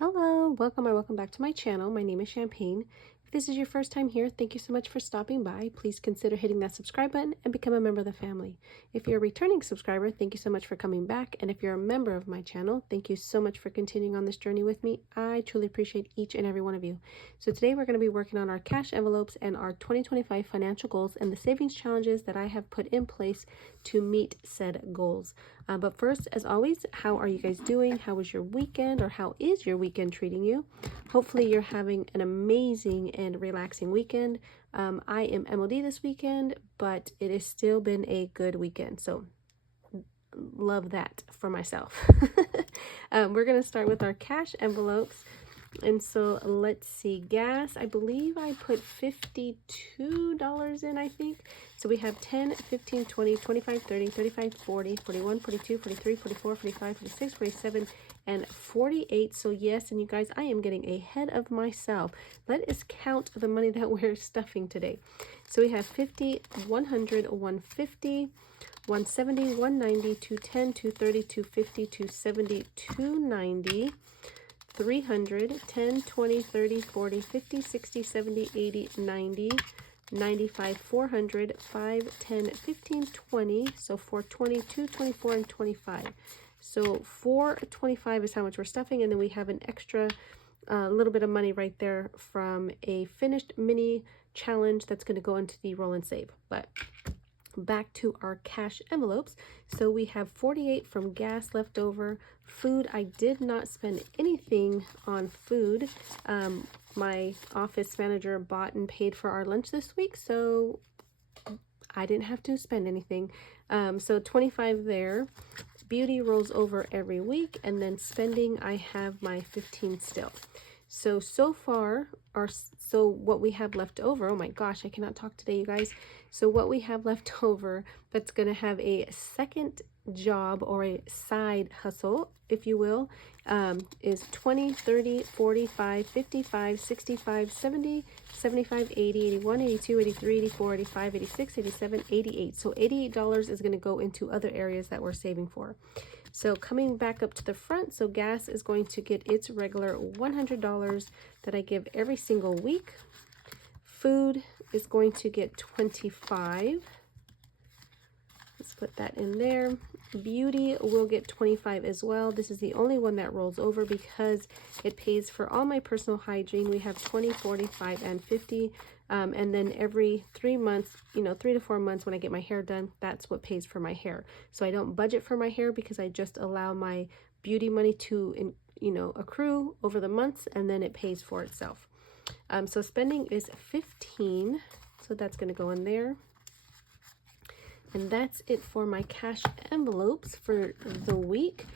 Hello, welcome or welcome back to my channel. My name is Champagne. If this is your first time here, thank you so much for stopping by. Please consider hitting that subscribe button and become a member of the family. If you're a returning subscriber, thank you so much for coming back. And if you're a member of my channel, thank you so much for continuing on this journey with me. I truly appreciate each and every one of you. So today we're going to be working on our cash envelopes and our 2025 financial goals and the savings challenges that I have put in place to meet said goals. But first, as always, how are you guys doing? How was your weekend, or how is your weekend treating you? Hopefully you're having an amazing and relaxing weekend. I am MOD this weekend, but it has still been a good weekend. So love that for myself. We're going to start with our cash envelopes. And so let's see, gas, I believe I put $52 in, I think. So we have 10, 15, 20, 25, 30, 35, 40, 41, 42, 43, 44, 45, 46, 47, and 48. So yes, and you guys, I am getting ahead of myself. Let us count the money that we're stuffing today. So we have 50, 100, 150, 170, 190, 210, 230, 250, 270, 290, 300, 10, 20, 30, 40, 50, 60, 70, 80, 90, 95, 400, 5, 10, 15, 20, so 420, 224, and 25. So 425 is how much we're stuffing, and then we have an extra little bit of money right there from a finished mini challenge that's going to go into the roll and save. But back to our cash envelopes. So we have 48 from gas left over. Food, I did not spend anything on food. My office manager bought and paid for our lunch this week, so I didn't have to spend anything. So 25 there. Beauty rolls over every week, and then spending, I have my 15 still. So far, so what we have left over, oh my gosh, I cannot talk today, you guys. So what we have left over that's going to have a second job or a side hustle, if you will, is 20, 30, 45, 55, 65, 70, 75, 80, 81, 82, 83, 84, 85, 86, 87, 88. So $88 is going to go into other areas that we're saving for. So coming back up to the front, so gas is going to get its regular $100 that I give every single week. Food is going to get 25. Let's put that in there. Beauty will get 25 as well. This is the only one that rolls over because it pays for all my personal hygiene. We have 20, 45, and 50. And then every 3 months, 3 to 4 months when I get my hair done, that's what pays for my hair. So I don't budget for my hair because I just allow my beauty money to, accrue over the months, and then it pays for itself. So spending is 15. So that's going to go in there. And that's it for my cash envelopes for the week.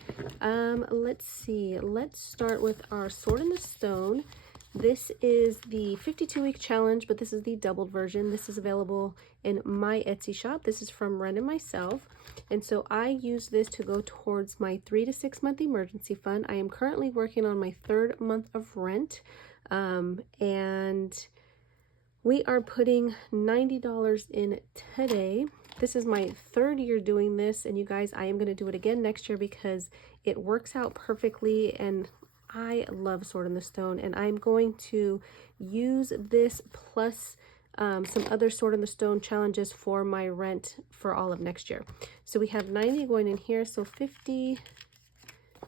Let's see. Let's start with our Sword in the Stone. This is the 52-week challenge, but this is the doubled version. This is available in my Etsy shop. This is from Wren and myself. And so I use this to go towards my 3 to 6 month emergency fund. I am currently working on my 3rd month of rent. And we are putting $90 in today. This is my 3rd year doing this, and you guys, I am going to do it again next year because it works out perfectly, and I love Sword in the Stone, and I'm going to use this plus some other Sword in the Stone challenges for my rent for all of next year. So we have 90 going in here, so 50,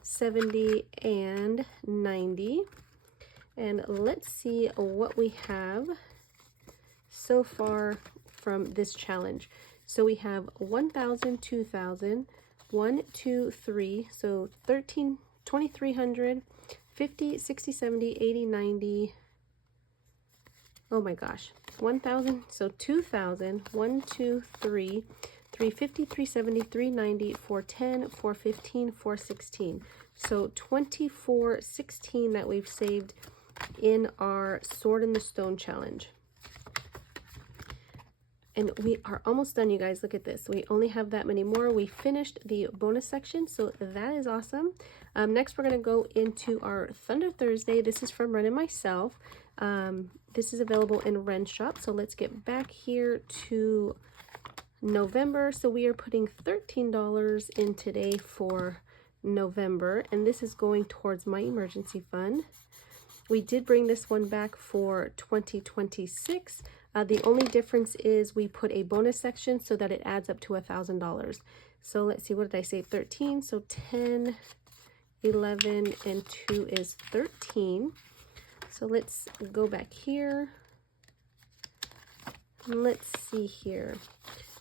70, and 90. And let's see what we have so far from this challenge. So we have 1,000, 2,000, 1, 2, 3, so 13, 2,300, 50, 60, 70, 80, 90. Oh my gosh, 1,000, so 2,000, 1, 2, 3, 350, 370, 390, 410, 415, 416. So 2416 that we've saved in our Sword in the Stone challenge. And we are almost done, you guys. Look at this. We only have that many more. We finished the bonus section, so that is awesome. Next, we're going to go into our Thunder Thursday. This is from Wren and myself. This is available in Wren shop. So let's get back here to November. So we are putting $13 in today for November, and this is going towards my emergency fund. We did bring this one back for 2026. The only difference is we put a bonus section so that it adds up to $1,000. So let's see, what did I say? 13. So 10, 11, and 2 is 13. So let's go back here. Let's see here.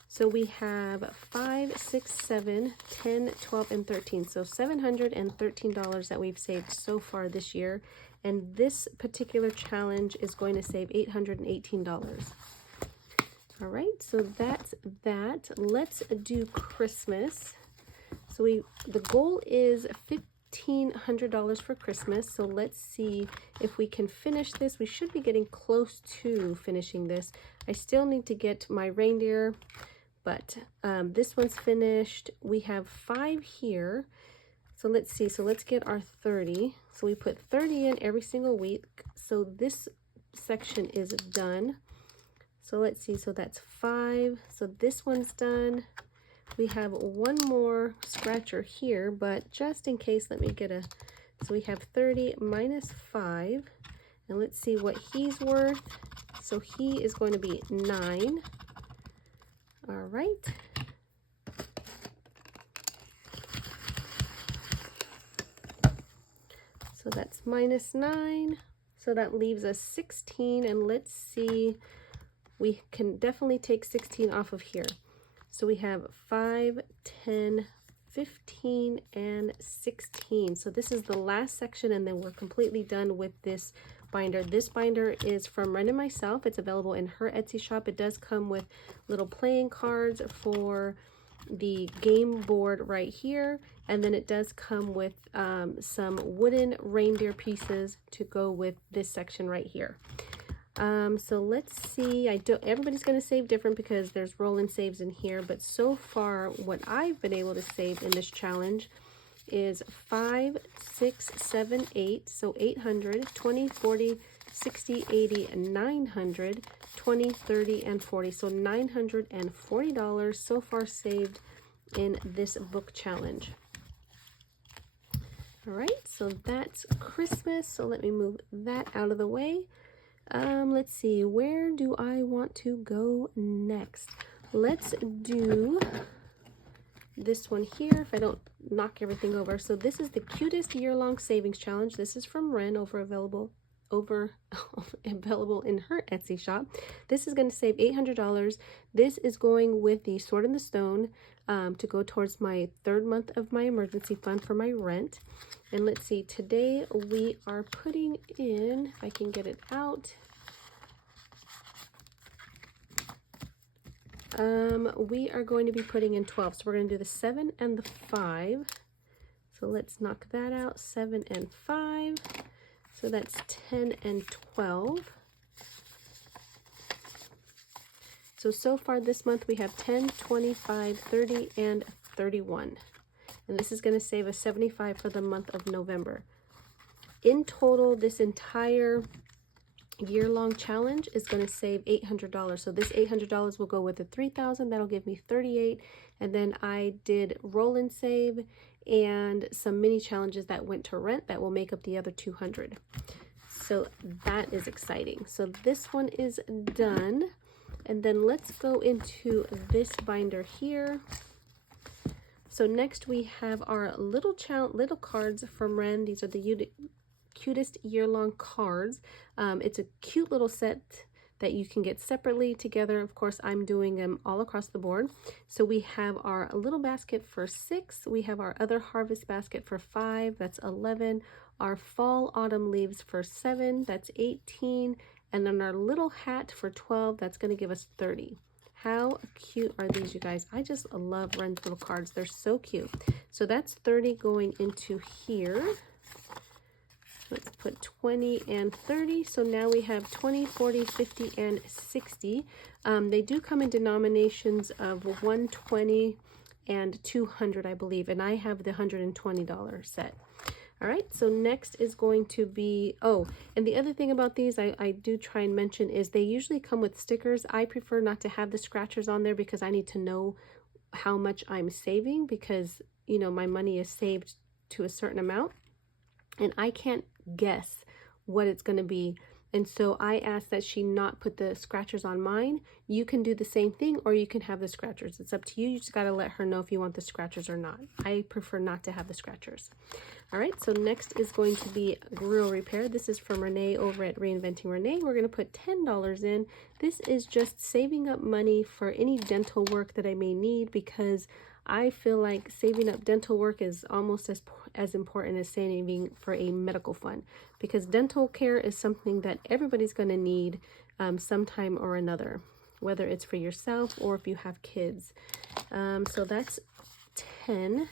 So we have 5, 6, 7, 10, 12, and 13. So $713 that we've saved so far this year. And this particular challenge is going to save $818. All right, so that's that. Let's do Christmas. So the goal is $1,500 for Christmas. So let's see if we can finish this. We should be getting close to finishing this. I still need to get my reindeer, but this one's finished. We have 5 here. So let's see. So let's get our 30. So we put 30 in every single week. So this section is done. So let's see. So that's 5. So this one's done. We have one more scratcher here, but just in case, let me get a, so we have 30 minus 5, and let's see what he's worth. So he is going to be 9. All right. So that's minus 9. So that leaves us 16, and let's see, we can definitely take 16 off of here. So we have 5, 10, 15, and 16. So this is the last section, and then we're completely done with this binder. This binder is from Wren and myself. It's available in her Etsy shop. It does come with little playing cards for the game board right here, and then it does come with some wooden reindeer pieces to go with this section right here. So let's see, everybody's going to save different because there's roll and saves in here, but so far what I've been able to save in this challenge is 5, 6, 7, 8, so 800, 20, 40, 60, 80, and 900, 20, 30, and 40, so $940 so far saved in this book challenge. All right, so that's Christmas, so let me move that out of the way. Let's see, where do I want to go next? Let's do this one here, if I don't knock everything over. So this is the cutest year-long savings challenge. This is from Wren, available in her Etsy shop. This is going to save $800. This is going with the Sword in the Stone to go towards my 3rd month of my emergency fund for my rent. And let's see, today we are putting in, if I can get it out, we are going to be putting in 12. So we're going to do the 7 and the 5. So let's knock that out, 7 and 5. So that's 10 and 12. So far this month we have 10, 25, 30, and 31. And this is going to save us $75 for the month of November. In total, this entire year-long challenge is going to save $800. So this $800 will go with the $3,000. That'll give me $38. And then I did roll and save and some mini challenges that went to rent that will make up the other $200. So that is exciting. So this one is done. And then let's go into this binder here. So next we have our little cards from Wren. These are the cutest year-long cards. It's a cute little set that you can get separately together. Of course, I'm doing them all across the board. So we have our little basket for 6. We have our other harvest basket for 5. That's 11. Our fall autumn leaves for 7. That's 18. And then our little hat for 12. That's going to give us 30. How cute are these, you guys? I just love Wren's little cards. They're so cute. So that's 30 going into here. Let's put 20 and 30. So now we have 20, 40, 50, and 60. They do come in denominations of 120 and 200, I believe. And I have the $120 set. All right, so next is going to be, oh, and the other thing about these I do try and mention is they usually come with stickers. I prefer not to have the scratchers on there because I need to know how much I'm saving because, you know, my money is saved to a certain amount, and I can't guess what it's going to be. And so I asked that she not put the scratchers on mine. You can do the same thing, or you can have the scratchers. It's up to you. You just got to let her know if you want the scratchers or not. I prefer not to have the scratchers. All right, so next is going to be grill repair. This is from Renee over at Reinventing Renee. We're going to put $10 in. This is just saving up money for any dental work that I may need, because I feel like saving up dental work is almost as important as saving for a medical fund, because dental care is something that everybody's going to need sometime or another, whether it's for yourself or if you have kids. So that's 10.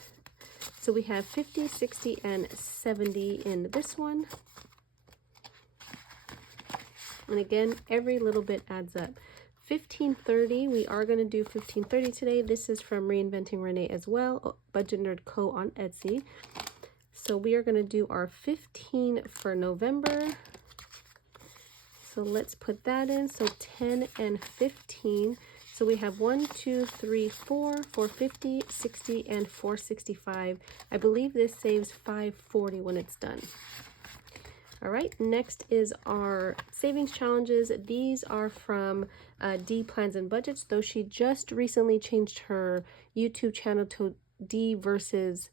So we have 50, 60, and 70 in this one. And again, every little bit adds up. 1530, we are going to do 1530 today. This is from Reinventing Renee as well, Budget Nerd Co. on Etsy. So we are going to do our 15 for November. So let's put that in. So 10 and 15. So we have 1, 2, 3, 4, 450, 60, and 465. I believe this saves 540 when it's done. All right, next is our savings challenges. These are from D Plans and Budgets, though she just recently changed her YouTube channel to D versus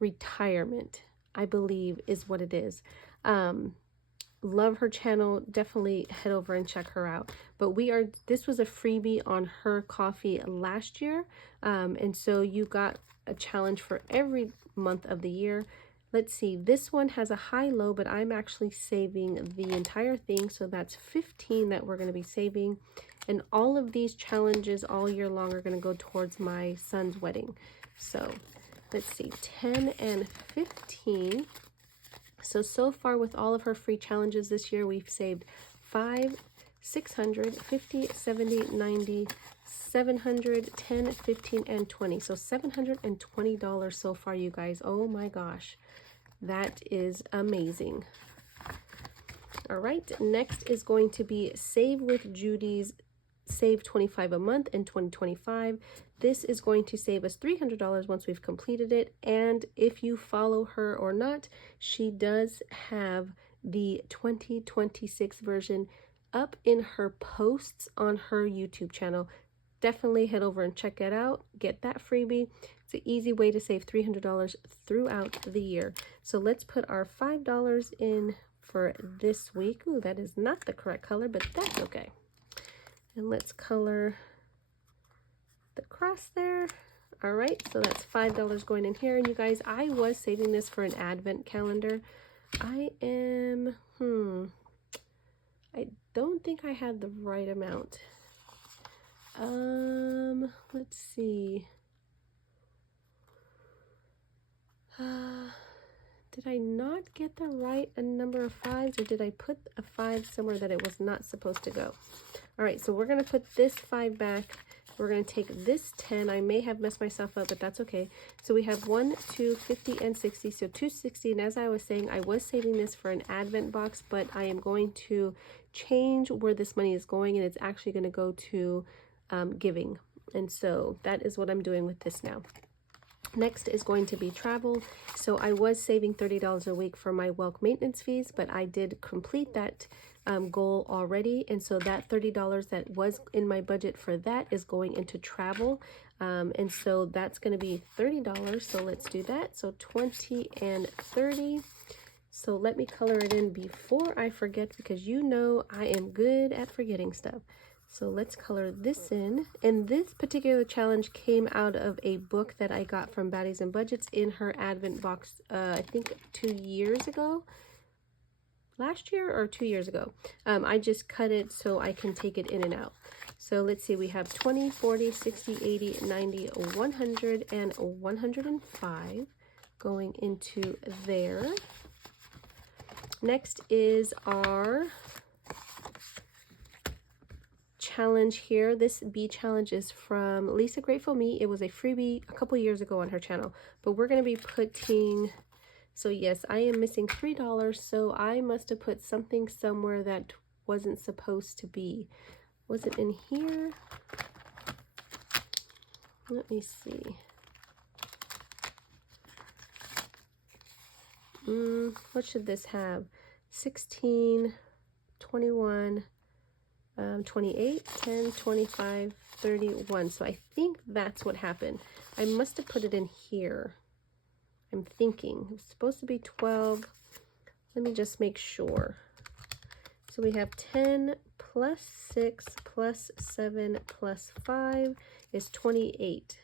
retirement, I believe is what it is. Love her channel. Definitely head over and check her out. But this was a freebie on her coffee last year. And so you got a challenge for every month of the year. Let's see, this one has a high-low, but I'm actually saving the entire thing. So that's 15 that we're going to be saving. And all of these challenges all year long are going to go towards my son's wedding. So let's see, 10 and 15. So far with all of her free challenges this year, we've saved 5, 600, 50, 70, 90, 700, 10, 15, and 20. So $720 so far, you guys. Oh my gosh. That is amazing. All right, next is going to be Save with Judy's Save 25 a month in 2025. This is going to save us $300 once we've completed it. And if you follow her or not, she does have the 2026 version up in her posts on her YouTube channel. Definitely head over and check it out. Get that freebie. It's an easy way to save $300 throughout the year. So let's put our $5 in for this week. Ooh, that is not the correct color, but that's okay. And let's color the cross there. All right, so that's $5 going in here. And you guys, I was saving this for an advent calendar. I don't think I had the right amount. Let's see. Did I not get the right number of 5s, or did I put a 5 somewhere that it was not supposed to go? All right, so we're going to put this 5 back. We're going to take this 10. I may have messed myself up, but that's okay. So we have 1, 2, 50, and 60. So 260. And as I was saying, I was saving this for an advent box, but I am going to change where this money is going, and it's actually going to go to giving. And so that is what I'm doing with this now. Next is going to be travel. So I was saving $30 a week for my Welk maintenance fees, but I did complete that goal already. And so that $30 that was in my budget for that is going into travel. And so that's going to be $30. So let's do that. So 20 and 30. So let me color it in before I forget, because you know I am good at forgetting stuff. So let's color this in. And this particular challenge came out of a book that I got from Baddies and Budgets in her advent box, I think 2 years ago. Last year or 2 years ago. I just cut it so I can take it in and out. So let's see, we have 20, 40, 60, 80, 90, 100, and 105 going into there. Next is our challenge here. This bee challenge is from Lisa Grateful Me. It was a freebie a couple years ago on her channel, but we're going to be putting, so yes, I am missing $3, so I must have put something somewhere that wasn't supposed to be. Was it in here? Let me see. what should this have? 16, 21, 28, 10, 25, 31. So I think that's what happened. I must have put it in here. I'm thinking it's supposed to be 12. Let me just make sure. So we have 10 plus 6 plus 7 plus 5 is 28.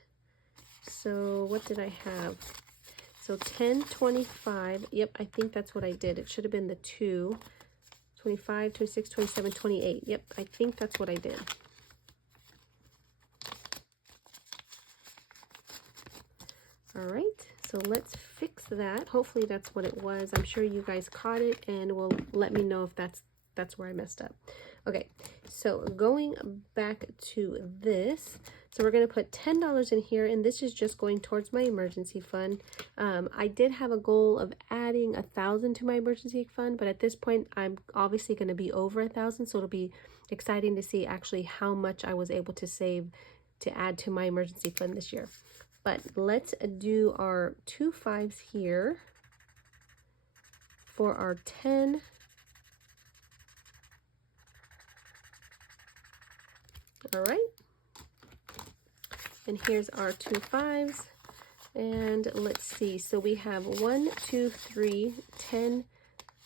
So what did I have? So 10, 25. Yep, I think that's what I did. It should have been the 2. 25, 26, 27, 28. Yep, I think that's what I did. All right, so let's fix that. Hopefully that's what it was. I'm sure you guys caught it and will let me know if that's where I messed up. Okay, so going back to this, so we're going to put $10 in here, and this is just going towards my emergency fund. I did have a goal of adding 1,000 to my emergency fund, but at this point I'm obviously going to be over 1,000, so it'll be exciting to see actually how much I was able to save to add to my emergency fund this year. But let's do our 2 5s here for our 10. All right. And here's our 2 5s. And let's see. So we have 1, 2, 3, 10,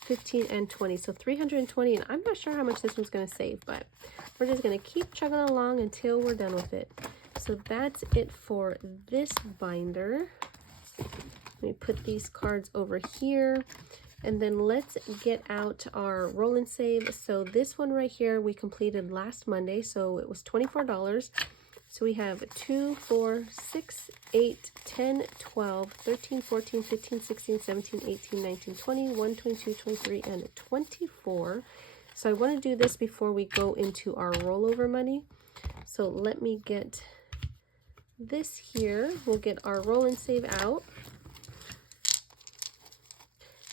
15, and 20. So 320. And I'm not sure how much this one's going to save, but we're just going to keep chugging along until we're done with it. So that's it for this binder. Let me put these cards over here. And then let's get out our roll and save. So this one right here we completed last Monday, so it was $24. So we have 2, 4, 6, 8, 10, 12, 13, 14, 15, 16, 17, 18, 19, 20, 21, 22, 23, and 24. So I want to do this before we go into our rollover money. So let me get this here. We'll get our roll and save out.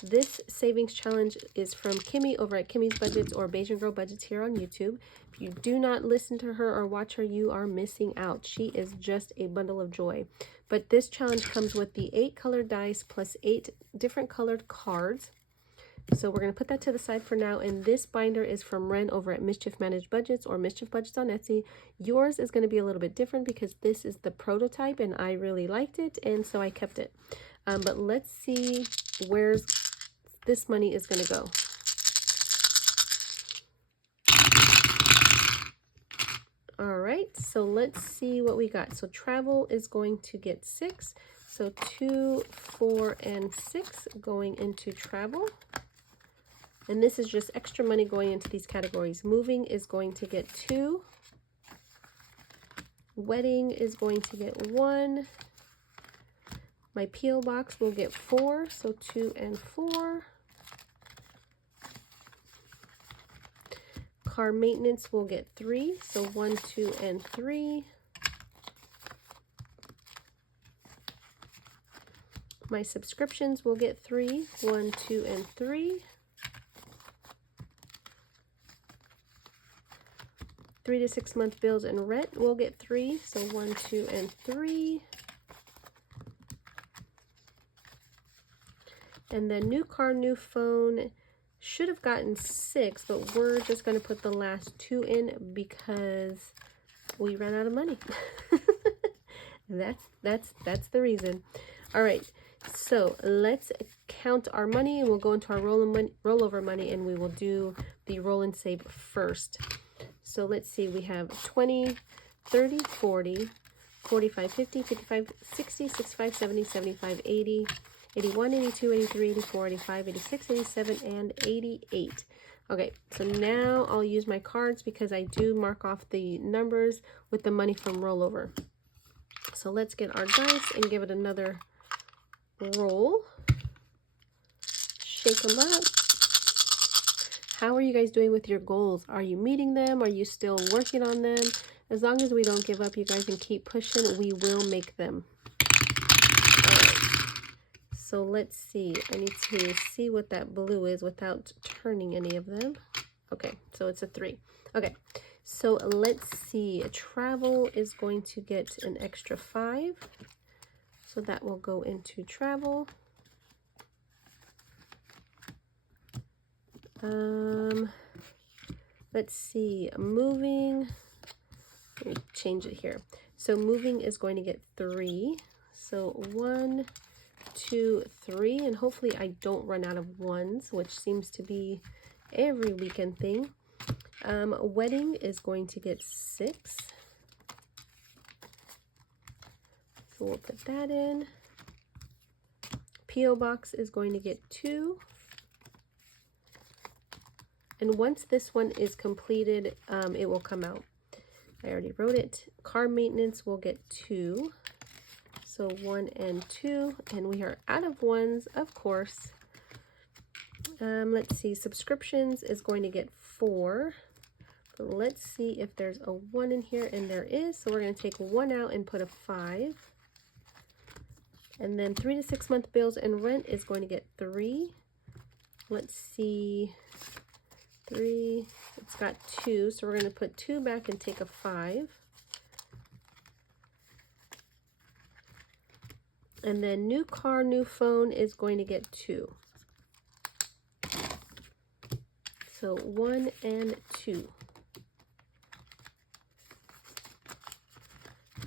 This savings challenge is from Kimmy over at Kimmy's Budgets or Bayesian Girl Budgets here on YouTube. If you do not listen to her or watch her, you are missing out. She is just a bundle of joy. But this challenge comes with the 8 colored dice plus 8 different colored cards. So we're going to put that to the side for now. And this binder is from Wren over at Mischief Managed Budgets or Mischief Budgets on Etsy. Yours is going to be a little bit different because this is the prototype and I really liked it, and so I kept it. But let's see where this money is going to go. All right, so let's see what we got. So travel is going to get 6. So 2, 4, and 6 going into travel. And this is just extra money going into these categories. Moving is going to get 2. Wedding is going to get 1. My P.O. box will get 4, so 2 and 4. Car maintenance will get 3, so 1, 2, and 3. My subscriptions will get 3, 1, 2, and 3. 3 to 6 month bills and rent will get 3, so 1, 2, and 3. And then new car, new phone should have gotten 6, but we're just going to put the last 2 in because we ran out of money. That's the reason. All right, so let's count our money and we'll go into our rollover money, and we will do the roll and save first. So let's see, we have 20, 30, 40, 45, 50, 55, 60, 65, 70, 75, 80, 81, 82, 83, 84, 85, 86, 87, and 88. Okay, so now I'll use my cards because I do mark off the numbers with the money from rollover. So let's get our dice and give it another roll. Shake them up. How are you guys doing with your goals? Are you meeting them? Are you still working on them? As long as we don't give up, you guys, and keep pushing, we will make them. All right. So let's see. I need to see what that blue is without turning any of them. Okay, so it's a 3. Okay, so let's see. Travel is going to get an extra 5. So that will go into travel. Let's see, moving, let me change it here. So moving is going to get 3. So 1, 2, 3, and hopefully I don't run out of ones, which seems to be every weekend thing. Wedding is going to get 6. So we'll put that in. P.O. Box is going to get 2. And once this one is completed, it will come out. I already wrote it. Car maintenance will get 2. So 1 and 2. And we are out of ones, of course. Let's see. Subscriptions is going to get 4. But let's see if there's a 1 in here. And there is. So we're going to take 1 out and put a 5. And then 3 to 6 month bills and rent is going to get 3. Let's see. 3, it's got 2, so we're going to put 2 back and take a 5. And then new car, new phone is going to get 2. So 1 and 2.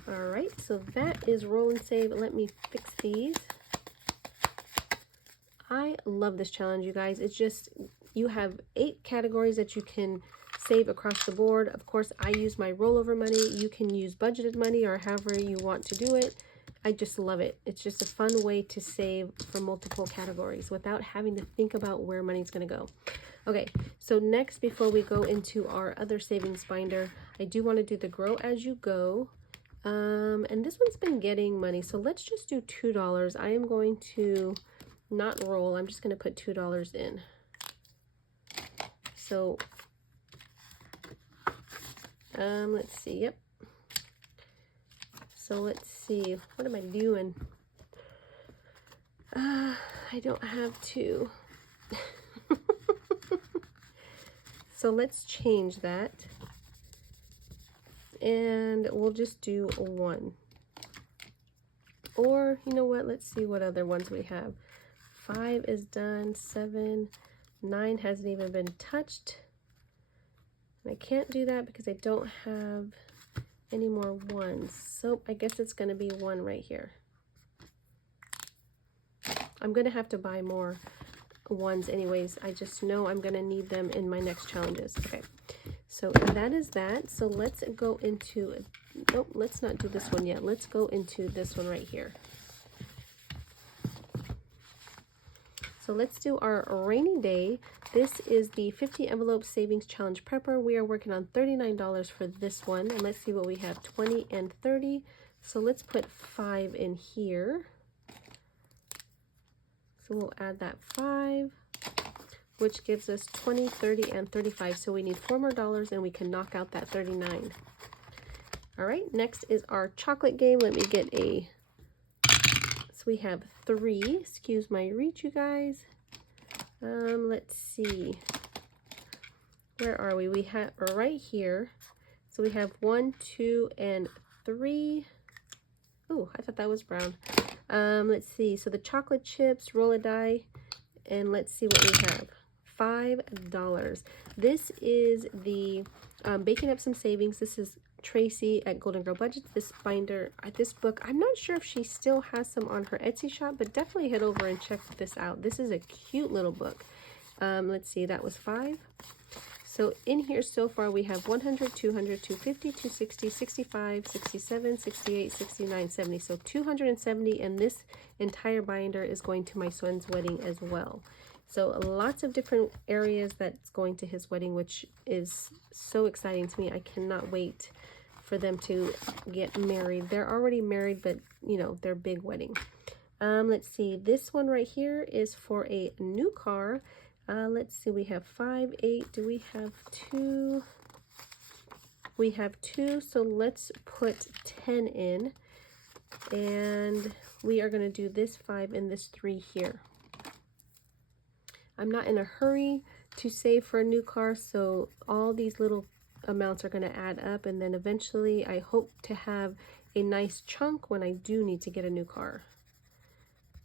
All right, so that is roll and save. Let me fix these. I love this challenge, you guys. It's just, you have 8 categories that you can save across the board. Of course, I use my rollover money. You can use budgeted money or however you want to do it. I just love it. It's just a fun way to save for multiple categories without having to think about where money's going to go. Okay, so next, before we go into our other savings binder, I do want to do the grow as you go. And this one's been getting money, so let's just do $2. I am going to not roll. I'm just going to put $2 in. So, let's see. Yep. So let's see. What am I doing? I don't have 2. So let's change that. And we'll just do 1. Or, you know what? Let's see what other ones we have. 5 is done. 7, 9 hasn't even been touched. And I can't do that because I don't have any more 1s. So I guess it's going to be 1 right here. I'm going to have to buy more 1s anyways. I just know I'm going to need them in my next challenges. Okay, so that is that. So let's go into, nope, let's not do this one yet. Let's go into this one right here. So let's do our rainy day. This is the 50 envelope savings challenge prepper. We are working on $39 for this one. And let's see what we have, 20 and 30. So let's put 5 in here. So we'll add that 5, which gives us 20, 30, and 35. So we need 4 more dollars and we can knock out that 39. All right, next is our chocolate game. Let me get a, so we have 3, excuse my reach, you guys. Let's see, where are we? We have right here. So we have 1, 2, and 3. Oh, I thought that was brown. Let's see. So the chocolate chips, roll a die, and let's see what we have. $5. This is the Baking Up Some Savings. This is Tracy at Golden Girl Budgets. This binder, this book, I'm not sure if she still has some on her Etsy shop, but definitely head over and check this out. This is a cute little book. Let's see, that was 5. So in here so far we have 100, 200, 250, 260, 65, 67, 68, 69, 70. So 270, and this entire binder is going to my son's wedding as well. So lots of different areas that's going to his wedding, which is so exciting to me. I cannot wait for them to get married. They're already married, but you know, their big wedding. Let's see, this one right here is for a new car. Let's see, we have 5, 8. Do we have 2? We have 2, so let's put 10 in. And we are going to do this 5 and this 3 here. I'm not in a hurry to save for a new car, so all these little amounts are going to add up, and then eventually I hope to have a nice chunk when I do need to get a new car.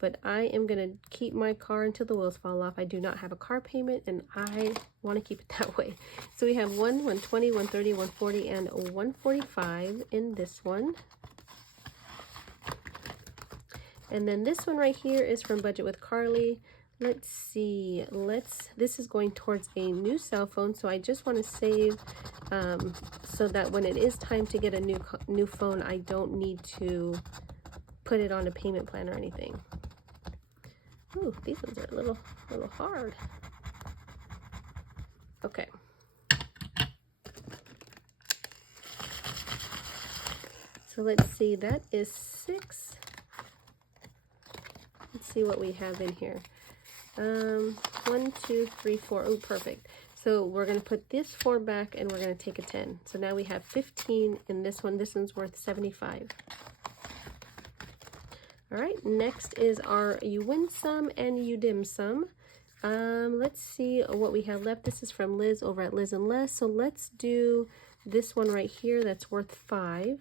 but I am going to keep my car until the wheels fall off. I do not have a car payment, and I want to keep it that way. So we have 120, 130, 140, and 145 in this one. And then this one right here is from Budget with Carly. Let's see, this is going towards a new cell phone, so I just want to save so that when it is time to get a new phone, I don't need to put it on a payment plan or anything. Ooh, these ones are a little hard. Okay. So let's see, that is 6. Let's see what we have in here. 1, 2, 3, 4. Oh, perfect. So we're going to put this 4 back and we're going to take a 10. So now we have 15 in this one. This one's worth 75. All right, next is our You Win Some and You Dim Some. Let's see what we have left. This is from Liz over at Liz and Les. So let's do this one right here that's worth 5.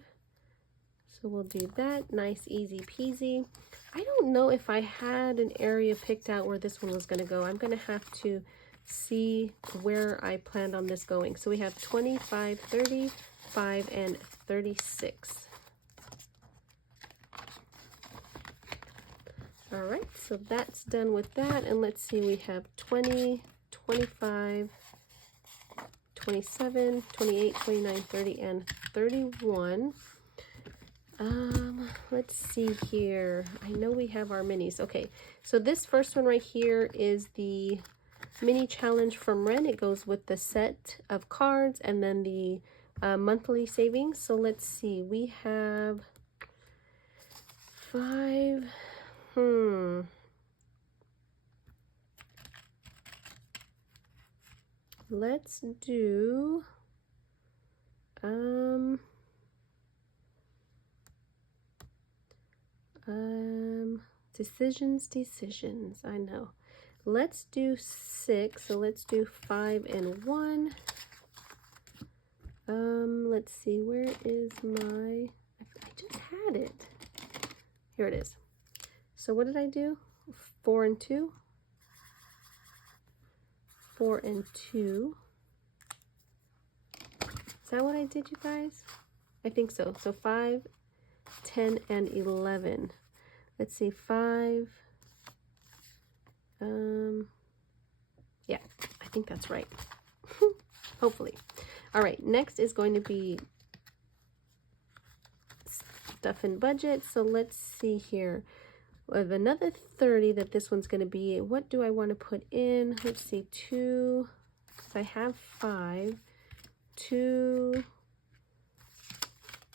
So we'll do that. Nice, easy peasy. I don't know if I had an area picked out where this one was going to go. I'm going to have to see where I planned on this going. So we have 25, 35, and 36. All right, so that's done with that. And let's see, we have 20, 25, 27, 28, 29, 30, and 31. Let's see here. I know we have our minis. Okay, so this first one right here is the mini challenge from Wren. It goes with the set of cards and then the monthly savings. So let's see, we have 5. Let's do decisions. I know. Let's do 6. So let's do 5 and 1. Let's see, where is my, I just had it. Here it is. So what did I do? 4 and 2. 4 and 2. Is that what I did, you guys? I think so. So 5, 10, and 11. Let's see, 5. Yeah, I think that's right. Hopefully. All right, next is going to be stuff in budget. So let's see here. We have another 30 that this one's going to be. What do I want to put in? Let's see, 2. So I have 5. 2,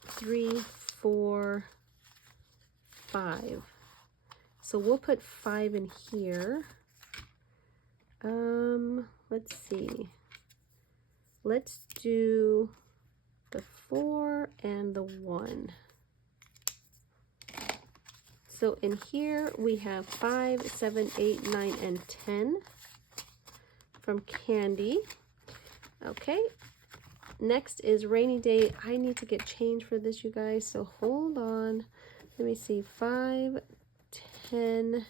3, 4, 5. So we'll put 5 in here. Let's see. Let's do the 4 and the 1. So in here we have 5, 7, 8, 9, and 10 from Candy. Okay. Next is Rainy Day. I need to get change for this, you guys, so hold on. Let me see. 5, 10,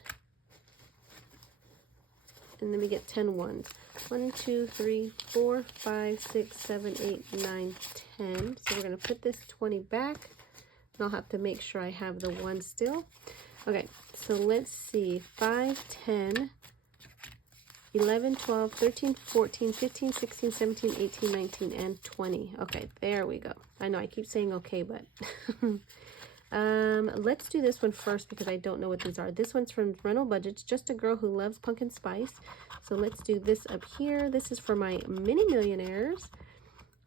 and then we get 10 ones. 1, 2, 3, 4, 5, 6, 7, 8, 9, 10. So we're going to put this 20 back. And I'll have to make sure I have the 1 still. Okay, so let's see. 5, 10, 11, 12, 13, 14, 15, 16, 17, 18, 19, and 20. Okay, there we go. I know I keep saying okay, but let's do this one first because I don't know what these are. This one's from Rental Budgets, Just a Girl Who Loves Pumpkin Spice. So let's do this up here. This is for my mini millionaires.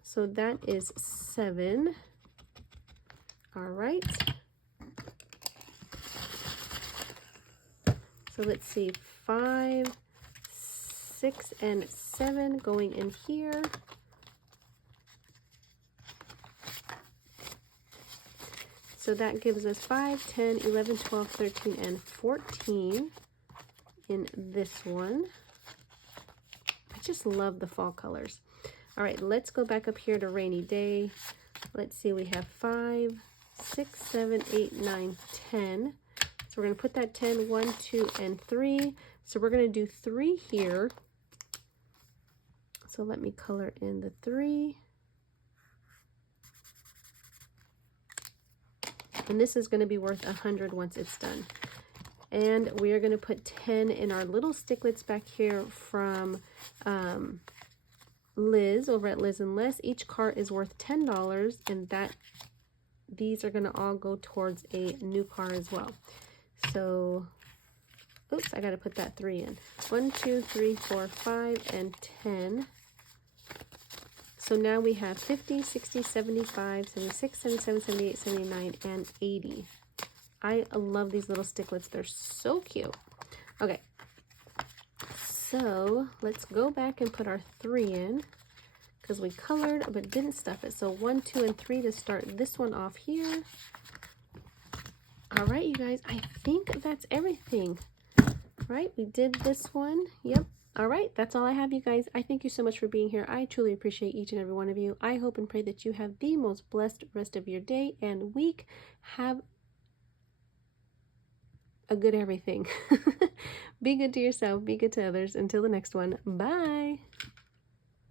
So that is 7. All right. So let's see, 5, 6, and 7 going in here. So that gives us 5, 10, 11, 12, 13, and 14 in this one. I just love the fall colors. All right, let's go back up here to Rainy Day. Let's see, we have 5, 6, 7, 8, 9, 10. So we're going to put that 10, 1, 2, and 3. So we're going to do 3 here. So let me color in the 3. And this is going to be worth 100 once it's done. And we are going to put 10 in our little sticklets back here from Liz over at Liz and Les. Each cart is worth $10, and these are going to all go towards a new car as well. So, oops, I got to put that 3 in. 1, 2, 3, 4, 5, and 10. So now we have 50, 60, 75, 76, 77, 78, 79, and 80. I love these little sticklets. They're so cute. Okay, so let's go back and put our 3 in because we colored but didn't stuff it. So 1, 2, and 3 to start this one off here. All right, you guys, I think that's everything. Right, we did this one. Yep. All right, that's all I have, you guys. I thank you so much for being here. I truly appreciate each and every one of you. I hope and pray that you have the most blessed rest of your day and week. Have a good everything. Be good to yourself. Be good to others. Until the next one. Bye.